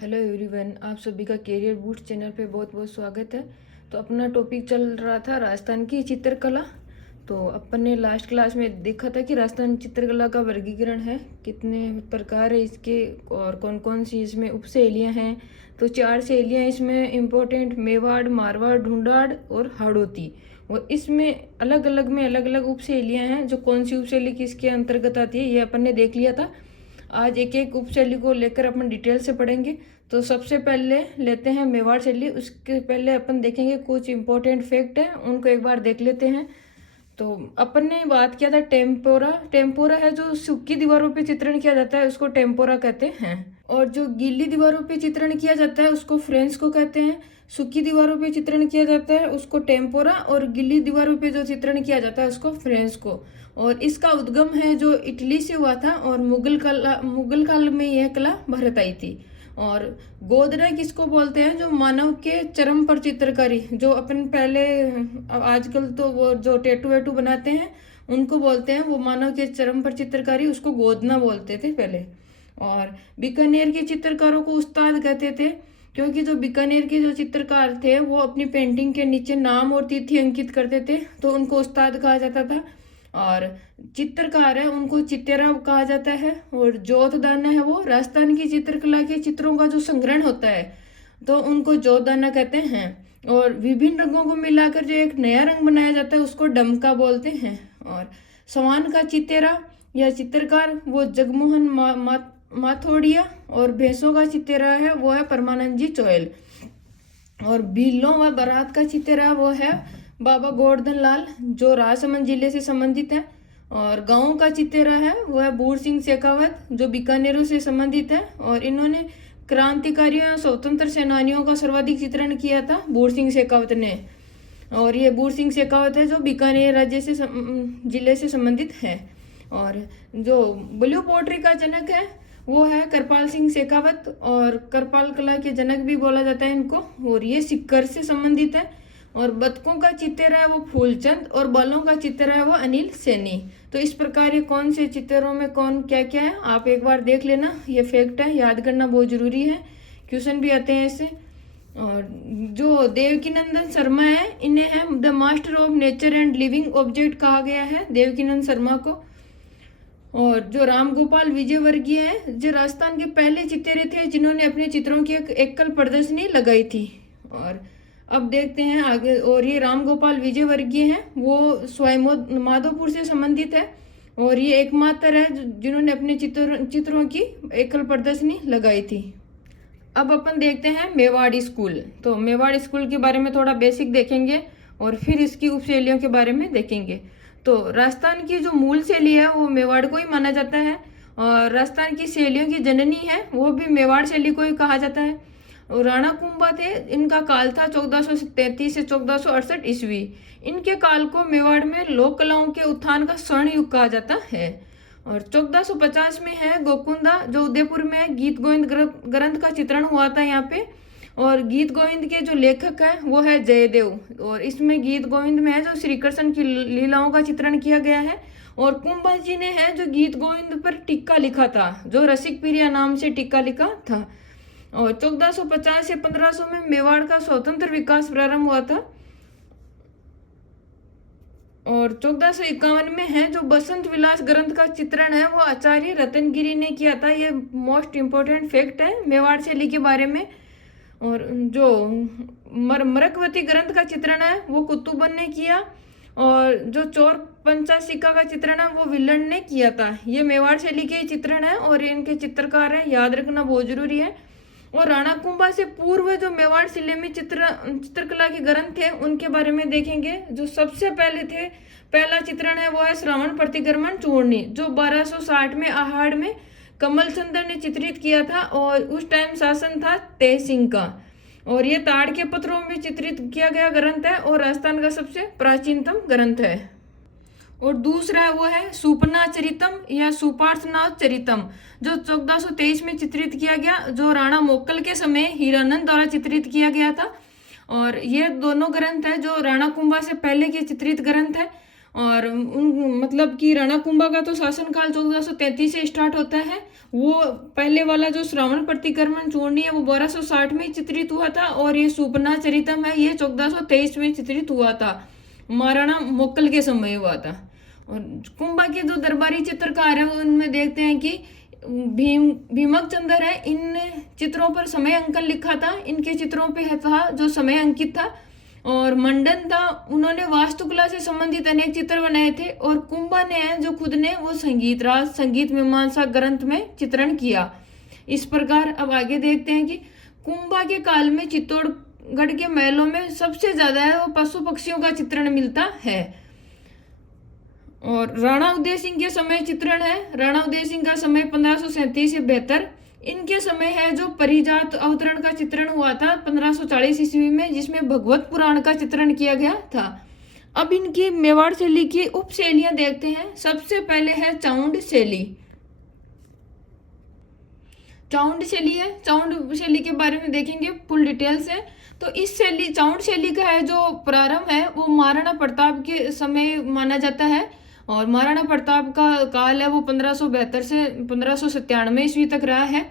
Hello everyone, आप सभी का कैरियर बूस्ट चैनल पे बहुत बहुत स्वागत है। तो अपना टॉपिक चल रहा था राजस्थान की चित्रकला। तो अपन ने लास्ट क्लास में देखा था कि राजस्थान चित्रकला का वर्गीकरण है, कितने प्रकार है इसके और कौन कौन सी इसमें उपशैलियाँ हैं। तो 4 शैलियाँ इसमें इम्पोर्टेंट: मेवाड़, मारवाड़, ढूंढाड़ और हाड़ौती। और इसमें अलग अलग उपशैलियाँ हैं। जो कौन सी उपशैली किसके अंतर्गत आती है ये अपन ने देख लिया था। आज एक एक उपशैली को लेकर अपन डिटेल से पढ़ेंगे। तो सबसे पहले लेते हैं मेवाड़ शैली। उसके पहले अपन देखेंगे कुछ इंपॉर्टेंट फैक्ट है, उनको एक बार देख लेते हैं। तो अपन ने बात किया था टेम्पोरा। टेम्पोरा है जो सूखी दीवारों पे चित्रण किया जाता है, उसको टेम्पोरा कहते हैं। और जो गीली दीवारों पे चित्रण किया जाता है उसको फ्रेस्को कहते हैं। सूखी दीवारों पे चित्रण किया जाता है उसको टेम्पोरा, और गीली दीवारों पे जो चित्रण किया जाता है उसको फ्रेस्को। और इसका उद्गम है जो इटली से हुआ था, और मुगल काल में यह कला भारत आई थी। और गोदना किसको बोलते हैं? जो मानव के चरम पर चित्रकारी, जो अपन पहले आजकल तो वो जो टेटू वेटू बनाते हैं उनको बोलते हैं, वो मानव के चरम पर चित्रकारी, उसको गोदना बोलते थे पहले। और बीकानेर के चित्रकारों को उस्ताद कहते थे, क्योंकि जो बीकानेर के जो चित्रकार थे वो अपनी पेंटिंग के नीचे नाम और तिथि अंकित करते थे, तो उनको उस्ताद कहा जाता था। और चित्रकार है उनको चित्तेरा कहा जाता है। और जोतदाना है वो राजस्थान की चित्रकला के चित्रों का जो संग्रहण होता है, तो उनको जोतदाना कहते हैं। और विभिन्न रंगों को मिलाकर जो एक नया रंग बनाया जाता है उसको डमका बोलते हैं। और सवान का चित्तेरा या चित्रकार वो जगमोहन माथोड़िया, और भैंसों का चित्तेरा है वो है परमानंद जी चोयल। और भीलों व बारात का चित्तेरा वो है बाबा गोवर्धन लाल, जो राजसमंद जिले से संबंधित है। और गांवों का चित्तेरा है वो है बूढ़ सिंह शेखावत, जो बीकानेरों से संबंधित है। और इन्होंने क्रांतिकारियों या स्वतंत्र सेनानियों का सर्वाधिक चित्रण किया था बूढ़ सिंह शेखावत ने। और ये बूढ़ सिंह शेखावत है जो बीकानेर राज्य से जिले से संबंधित है। और जो ब्लू पोट्री का जनक है वो है करपाल सिंह शेखावत, और करपाल कला के जनक भी बोला जाता है इनको। और ये सिक्कर से संबंधित है। और बतकों का चित्तेरा है वो फूलचंद, और बालों का चित्तेरा है वो अनिल सैनी। तो इस प्रकार ये कौन से चित्रों में कौन क्या क्या है आप एक बार देख लेना, ये फैक्ट है, याद करना बहुत जरूरी है, क्वेश्चन भी आते हैं ऐसे। और जो देवकीनंदन शर्मा है इन्हें है the master of nature and living object कहा गया है, देवकीनंदन शर्मा को। और जो राम गोपाल विजयवर्गीय है, जो राजस्थान के पहले चित्रे थे जिन्होंने अपने चित्रों की एक एकल प्रदर्शनी लगाई थी। और अब देखते हैं आगे। और ये राम गोपाल विजयवर्गीय हैं, वो स्वयं माधोपुर से संबंधित है। और ये एकमात्र है जिन्होंने अपने चित्रों की एकल प्रदर्शनी लगाई थी। अब अपन देखते हैं मेवाड़ स्कूल। तो मेवाड़ स्कूल के बारे में थोड़ा बेसिक देखेंगे और फिर इसकी उपशैलियों के बारे में देखेंगे। तो राजस्थान की जो मूल शैली है वो मेवाड़ को ही माना जाता है, और राजस्थान की शैलियों की जननी है वो भी मेवाड़ शैली को ही कहा जाता है। और राणा कुंभा थे, इनका काल था 1433 से 1468 ईस्वी। इनके काल को मेवाड़ में लोक कलाओं के उत्थान का स्वर्ण युग कहा जाता है। और 1450 में है गोकुंदा, जो उदयपुर में गीत गोविंद ग्रंथ का चित्रण हुआ था यहाँ पे। और गीत गोविंद के जो लेखक है वो है जयदेव। और इसमें गीत गोविंद में है जो श्री कृष्ण की लीलाओं का चित्रण किया गया है। और कुंभा जी ने है जो गीत गोविंद पर टीका लिखा था, जो रसिक प्रिया नाम से टीका लिखा था। और 1450 से 1500 में मेवाड़ का स्वतंत्र विकास प्रारंभ हुआ था। और 1451 में है जो बसंत विलास ग्रंथ का चित्रण है वो आचार्य रतनगिरी ने किया था। ये मोस्ट इम्पोर्टेंट फैक्ट है मेवाड़ शैली के बारे में। और जो मरकवती ग्रंथ का चित्रण है वो कुतुबन ने किया। और जो चोर पंचाशिका का चित्रण है वो विल्लन ने किया था। ये मेवाड़ शैली के चित्रण है और इनके चित्रकार है, याद रखना बहुत जरूरी है। और राणा कुंभा से पूर्व जो मेवाड़ शैली में चित्रकला के ग्रंथ थे उनके बारे में देखेंगे। जो सबसे पहले थे, पहला चित्रण है वो है श्रावण प्रतिक्रमण चूर्णी, जो 1260 में आहाड़ में कमल चंद्र ने चित्रित किया था। और उस टाइम शासन था तहसिंह का। और ये ताड़ के पत्थरों में चित्रित किया गया ग्रंथ है और राजस्थान का सबसे प्राचीनतम ग्रंथ है। और दूसरा वो है सुपना चरितम या सुपार्शनाथ चरितम, जो 1423 में चित्रित किया गया, जो राणा मोक्कल के समय हीरानंद द्वारा चित्रित किया गया था। और ये दोनों ग्रंथ है जो राणा कुंभा से पहले के चित्रित ग्रंथ है। और मतलब कि राणा कुंभा का तो शासनकाल 1433 से स्टार्ट होता है। वो पहले वाला जो श्रावण प्रतिक्रमण चूर्णी है वो 1260 में चित्रित हुआ था, और ये सुपना चरितम है ये 1423 में चित्रित हुआ था, महाराणा मोक्कल के समय हुआ था। और कुंभा के जो दरबारी चित्रकार है उनमें देखते हैं कि भीमक चंद्र है, इन चित्रों पर समय अंकन लिखा था, इनके चित्रों पे है था जो समय अंकित था। और मंडन था, उन्होंने वास्तुकला से संबंधित अनेक चित्र बनाए थे। और कुंभा ने है जो खुद ने वो संगीत राज संगीत मीमांसा ग्रंथ में चित्रण किया। इस प्रकार अब आगे देखते हैं कि कुंभा के काल में चित्तौड़गढ़ के महलों में सबसे ज्यादा है वो पशु पक्षियों का चित्रण मिलता है। और राणा उदय सिंह के समय चित्रण है, राणा उदय सिंह का समय 1537 से 72। इनके समय है जो परिजात अवतरण का चित्रण हुआ था 1540 ईस्वी में, जिसमें भगवत पुराण का चित्रण किया गया था। अब इनकी मेवाड़ शैली की उप शैलियां देखते हैं। सबसे पहले है चाउंड शैली। चाउंड शैली है, चाउंड शैली के बारे में देखेंगे फुल डिटेल से। तो इस शैली चाउंड शैली का है जो प्रारंभ है वो महाराणा प्रताप के समय माना जाता है। और महाराणा प्रताप का काल है वो 1572 से 1597 ईस्वी तक रहा है।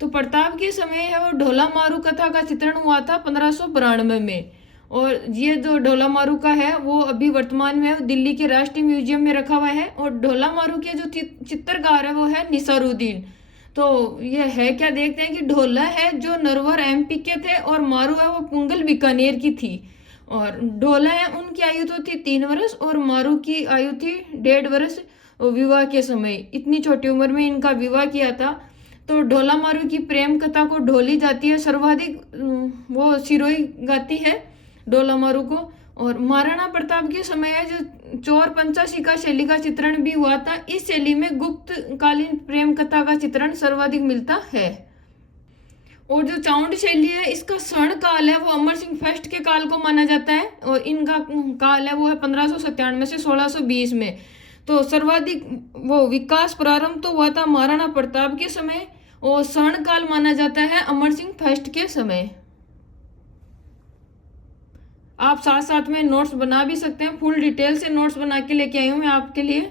तो प्रताप के समय है वो ढोला मारू कथा का चित्रण हुआ था 1592 में। और ये जो ढोला मारू का है वो अभी वर्तमान में दिल्ली के राष्ट्रीय म्यूजियम में रखा हुआ है। और ढोला मारू के जो चित्रकार है वो है निसारुद्दीन। तो ये है क्या, देखते हैं कि ढोला है जो नरवर एमपी के थे, और मारू है वो पुंगल बीकानेर की थी। और ढोला है उनकी आयु तो थी 3 वर्ष, और मारू की आयु थी 1.5 वर्ष विवाह के समय। इतनी छोटी उम्र में इनका विवाह किया था। तो ढोला मारू की प्रेम कथा को ढोली जाती है, सर्वाधिक वो सिरोही गाती है ढोला मारू को। और महाराणा प्रताप के समय है जो चोर पंचाशिका शैली का चित्रण भी हुआ था। इस शैली में गुप्त कालीन प्रेम कथा का चित्रण सर्वाधिक मिलता है। और जो चाउंड शैली है इसका स्वर्ण काल है वो अमर सिंह फर्स्ट के काल को माना जाता है। और इनका काल है वो है 1597 से 1620 में। तो सर्वाधिक वो विकास प्रारंभ तो हुआ था महाराणा प्रताप के समय, और स्वर्ण काल माना जाता है अमर सिंह फर्स्ट के समय। आप साथ साथ में नोट्स बना भी सकते हैं, फुल डिटेल से नोट्स बना के लेके आई हूँ मैं आपके लिए।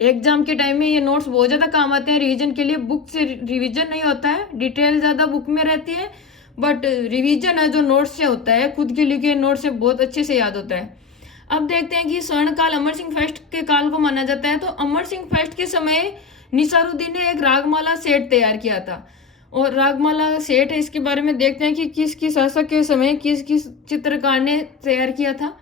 एग्जाम के टाइम में ये नोट्स बहुत ज़्यादा काम आते हैं रिवीजन के लिए। बुक से रिवीजन नहीं होता है, डिटेल ज़्यादा बुक में रहती है, बट रिवीजन है जो नोट्स से होता है, खुद के लिखे नोट्स से बहुत अच्छे से याद होता है। अब देखते हैं कि स्वर्ण काल अमर सिंह फर्स्ट के काल को माना जाता है। तो अमर सिंह फर्स्ट के समय निसारुद्दीन ने एक रागमाला सेट तैयार किया था। और रागमाला सेट है, इसके बारे में देखते हैं कि किस किस शासक के समय किस किस चित्रकार ने तैयार किया था।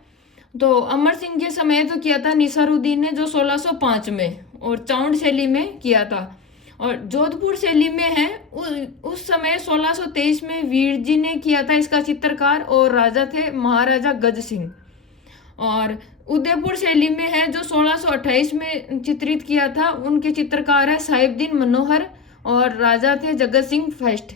तो अमर सिंह के समय तो किया था निसारुद्दीन ने जो 1605 में, और चाउंड शैली में किया था। और जोधपुर शैली में है उस समय 1623 में वीर जी ने किया था इसका चित्रकार, और राजा थे महाराजा गज सिंह। और उदयपुर शैली में है जो 1628 में चित्रित किया था, उनके चित्रकार है साहिबदीन मनोहर, और राजा थे जगत सिंह फर्स्ट।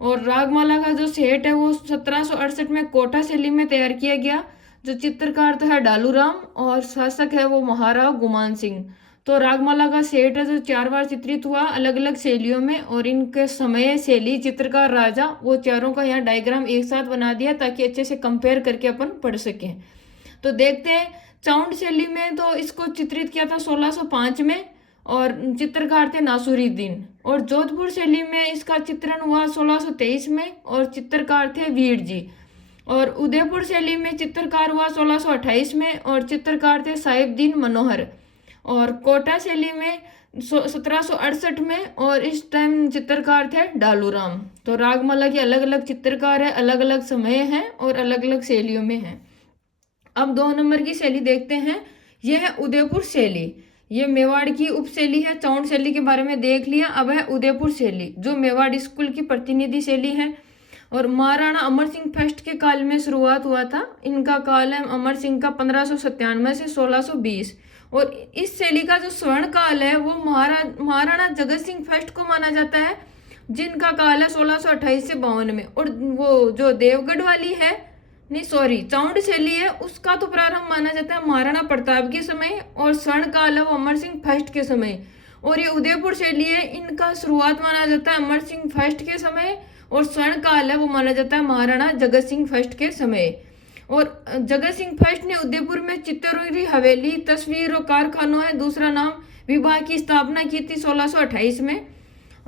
और रागमाला का जो सेट है वो 1768 में कोटा शैली में तैयार किया गया, जो चित्रकार तो है डालूराम, और शासक है वो महाराव गुमान सिंह। तो रागमाला का सेट है जो 4 बार चित्रित हुआ अलग अलग शैलियों में, और इनके समय शैली चित्रकार राजा वो चारों का यहाँ डायग्राम एक साथ बना दिया ताकि अच्छे से कंपेयर करके अपन पढ़ सकें। तो देखते हैं चाउंड शैली में तो इसको चित्रित किया था 1605 में, और चित्रकार थे नासुरुद्दीन। और जोधपुर शैली में इसका चित्रण हुआ 1623 में, और चित्रकार थे वीर जी। और उदयपुर शैली में चित्रकार हुआ 1628 में, और चित्रकार थे साहिबदीन मनोहर। और कोटा शैली में 1768 में, और इस टाइम चित्रकार थे डालूराम। तो रागमाला के अलग अलग चित्रकार है, अलग अलग समय हैं, और अलग अलग शैलियों में हैं। अब 2 नंबर की शैली देखते हैं, यह है उदयपुर शैली। ये मेवाड़ की उप शैली है। चाउंड शैली के बारे में देख लिया, अब है उदयपुर शैली जो मेवाड़ स्कूल की प्रतिनिधि शैली है। और महाराणा अमर सिंह फर्स्ट के काल में शुरुआत हुआ था। इनका काल है अमर सिंह का 1597 से 1620। और इस शैली का जो स्वर्ण काल है वो महाराणा जगत सिंह फर्स्ट को माना जाता है, जिनका काल है 1628 से 52 में। और वो जो देवगढ़ वाली है, नहीं सॉरी, चाउंड शैली है, उसका तो प्रारंभ माना जाता है महाराणा प्रताप के समय, और स्वर्ण काल है वो अमर सिंह फर्स्ट के समय। और ये उदयपुर शैली है, इनका शुरुआत माना जाता है अमर सिंह फर्स्ट के समय, और स्वर्ण काल है वो माना जाता है महाराणा जगत सिंह फर्स्ट के समय। और जगत सिंह फर्स्ट ने उदयपुर में चित्तौरी हवेली, तस्वीर और कारखानों है दूसरा नाम विभाग की स्थापना की थी 1628 में।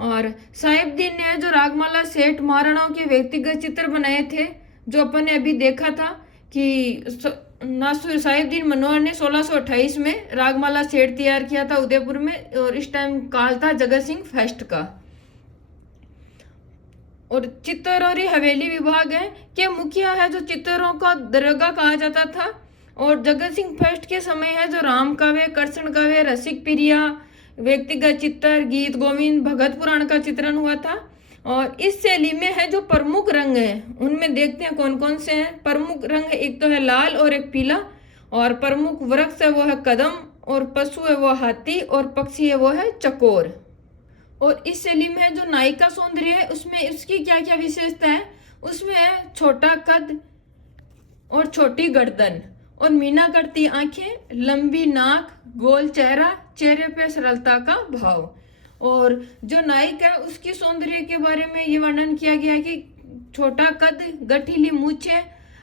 और साहिबदीन ने जो रागमाला सेठ महाराणाओं के व्यक्तिगत चित्र बनाए थे, जो अपन ने अभी देखा था कि नासुर साहिबदीन मनोहर ने 1628 में रागमाला सेठ तैयार किया था उदयपुर में, और इस टाइम काल था जगत सिंह फर्स्ट का। और चित्तौरी हवेली विभाग है के मुखिया है जो चित्तौरों का दरगाह कहा जाता था। और जगत सिंह फर्स्ट के समय है जो राम काव्य, कृष्ण काव्य, रसिक प्रिया, व्यक्तिगत चित्र, गीत गोविंद, भगत पुराण का चित्रण हुआ था। और इस शैली में है जो प्रमुख रंग है उनमें देखते हैं कौन कौन से हैं। प्रमुख रंग एक तो है लाल और एक पीला, और प्रमुख वृक्ष है वो है कदम, और पशु है वो हाथी, और पक्षी है वो है चकोर। और इस शैली में है जो नायिका सौंदर्य है उसमें उसकी क्या क्या विशेषता है, उसमें है छोटा कद और छोटी गर्दन, और मीना करती आंखें, लंबी नाक, गोल चेहरा, चेहरे पे सरलता का भाव। और जो नायिका है उसकी सौंदर्य के बारे में ये वर्णन किया गया है कि छोटा कद, गठीली मूछें,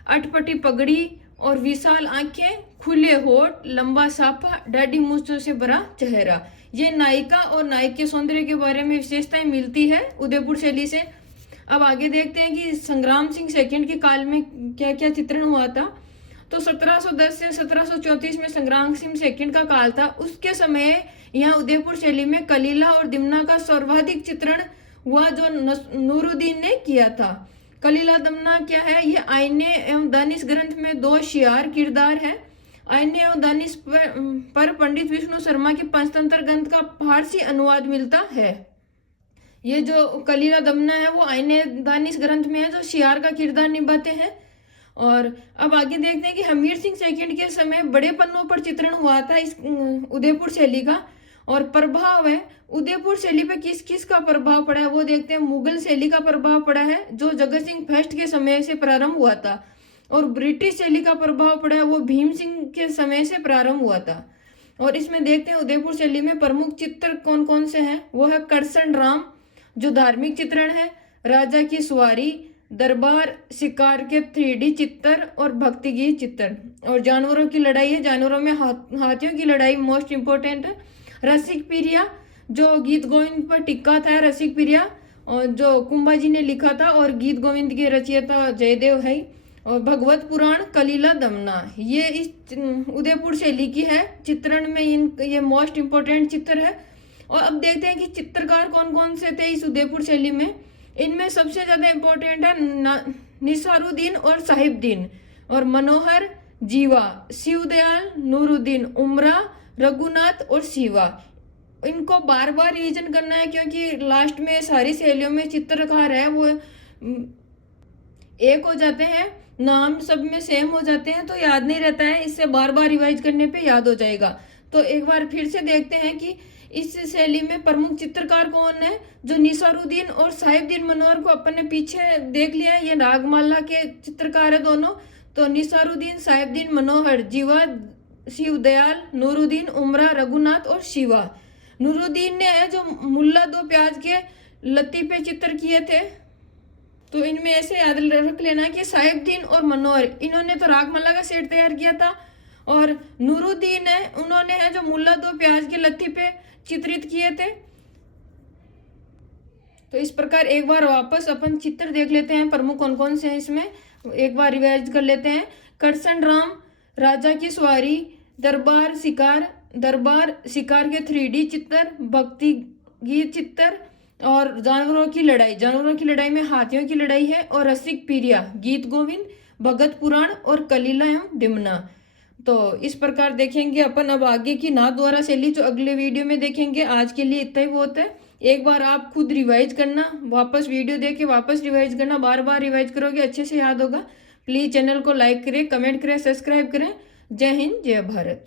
अटपटी पगड़ी और विशाल आंखें, खुले होठ, लंबा साफा, दाढ़ी मूछों से भरा चेहरा। ये नायिका और नायक के सौंदर्य के बारे में विशेषताएं मिलती है उदयपुर शैली से। अब आगे देखते हैं कि संग्राम सिंह सेकंड के काल में क्या क्या चित्रण हुआ था। तो 1710 से 1734 में संग्राम सिंह सेकंड का काल था। उसके समय यहाँ उदयपुर शैली में कलीला और दिमना का सर्वाधिक चित्रण हुआ जो नूरुद्दीन ने किया था। कलीला दमना क्या है, ये आईने एवं दानिश ग्रंथ में 2 शियार किरदार है। आईने एवं दानिश पर पंडित विष्णु शर्मा के पंचतंत्र ग्रंथ का फारसी अनुवाद मिलता है। ये जो कलीला दमना है वो आईने दानिश ग्रंथ में है जो शियार का किरदार निभाते हैं। और अब आगे देखते हैं कि हमीर सिंह सेकंड के समय बड़े पन्नों पर चित्रण हुआ था इस उदयपुर शैली का। और प्रभाव है उदयपुर शैली पे किस किस का प्रभाव पड़ा है वो देखते हैं। मुगल शैली का प्रभाव पड़ा है जो जगत सिंह फर्स्ट के समय से प्रारंभ हुआ था, और ब्रिटिश शैली का प्रभाव पड़ा है वो भीम सिंह के समय से प्रारंभ हुआ था। और इसमें देखते हैं उदयपुर शैली में प्रमुख चित्र कौन कौन से हैं। वो है कृष्ण राम जो धार्मिक चित्रण है, राजा की सवारी, दरबार, शिकार के 3D चित्र और भक्ति गीत चित्र। और जानवरों की लड़ाई है, जानवरों में हाथियों की लड़ाई मोस्ट इम्पोर्टेंट है। रसिक प्रिया जो गीत गोविंद पर टिक्का था, रसिक प्रिया और जो कुंभाजी ने लिखा था, और गीत गोविंद के रचयिता जयदेव है। और भगवत पुराण, कलीला दमना, ये इस उदयपुर शैली की है चित्रण में ये मोस्ट इम्पोर्टेंट चित्र है। और अब देखते हैं कि चित्रकार कौन कौन से थे इस उदयपुर शैली में। इनमें सबसे ज्यादा इम्पोर्टेंट है निसारुद्दीन और साहिबदीन, और मनोहर, जीवा, शिवदयाल, नूरुद्दीन, उमरा, रघुनाथ और शिवा। इनको बार बार रिवीजन करना है क्योंकि लास्ट में सारी शैलियों में चित्रकार है वो एक हो जाते हैं, नाम सब में सेम हो जाते हैं तो याद नहीं रहता है। इससे बार बार रिवाइज करने पे याद हो जाएगा। तो एक बार फिर से देखते हैं कि इस शैली में प्रमुख चित्रकार कौन है। जो निसारुद्दीन और साहिबदीन मनोहर को अपन ने पीछे देख लिया है, ये रागमाला के चित्रकार है दोनों। तो निसारुद्दीन, साहिबदीन मनोहर, जीवा, शिवदयाल, नूरुद्दीन, उमरा, रघुनाथ और शिवा। नूरुद्दीन ने है जो मुल्ला 2 प्याज के लतीफे चित्र किए थे। तो इनमें ऐसे याद रख लेना कि साहिबदीन और मनोहर इन्होंने तो रागमाला का सेट तैयार किया था, और नूरुद्दीन है उन्होंने है जो मुल्ला 2 प्याज के लतीफे चित्रित किए थे। तो इस प्रकार एक बार वापस अपन चित्र देख लेते हैं प्रमुख कौन कौन से हैं इसमें, एक बार रिवाइज कर लेते हैं। कृष्ण राम, राजा की सवारी, दरबार शिकार के 3D चित्र, भक्ति गीत चित्र, और जानवरों की लड़ाई में हाथियों की लड़ाई है, और रसिक प्रिया, गीत गोविंद, भगत पुराण और कलीला एवं दिमना। तो इस प्रकार देखेंगे अपन अब आगे की नाथ द्वारा शैली जो अगले वीडियो में देखेंगे। आज के लिए इतना ही बहुत है। एक बार आप खुद रिवाइज करना, वापस वीडियो देख के वापस रिवाइज करना, बार बार रिवाइज करोगे अच्छे से याद होगा। प्लीज चैनल को लाइक करें, कमेंट करें, सब्सक्राइब करें। जय हिंद, जय भारत।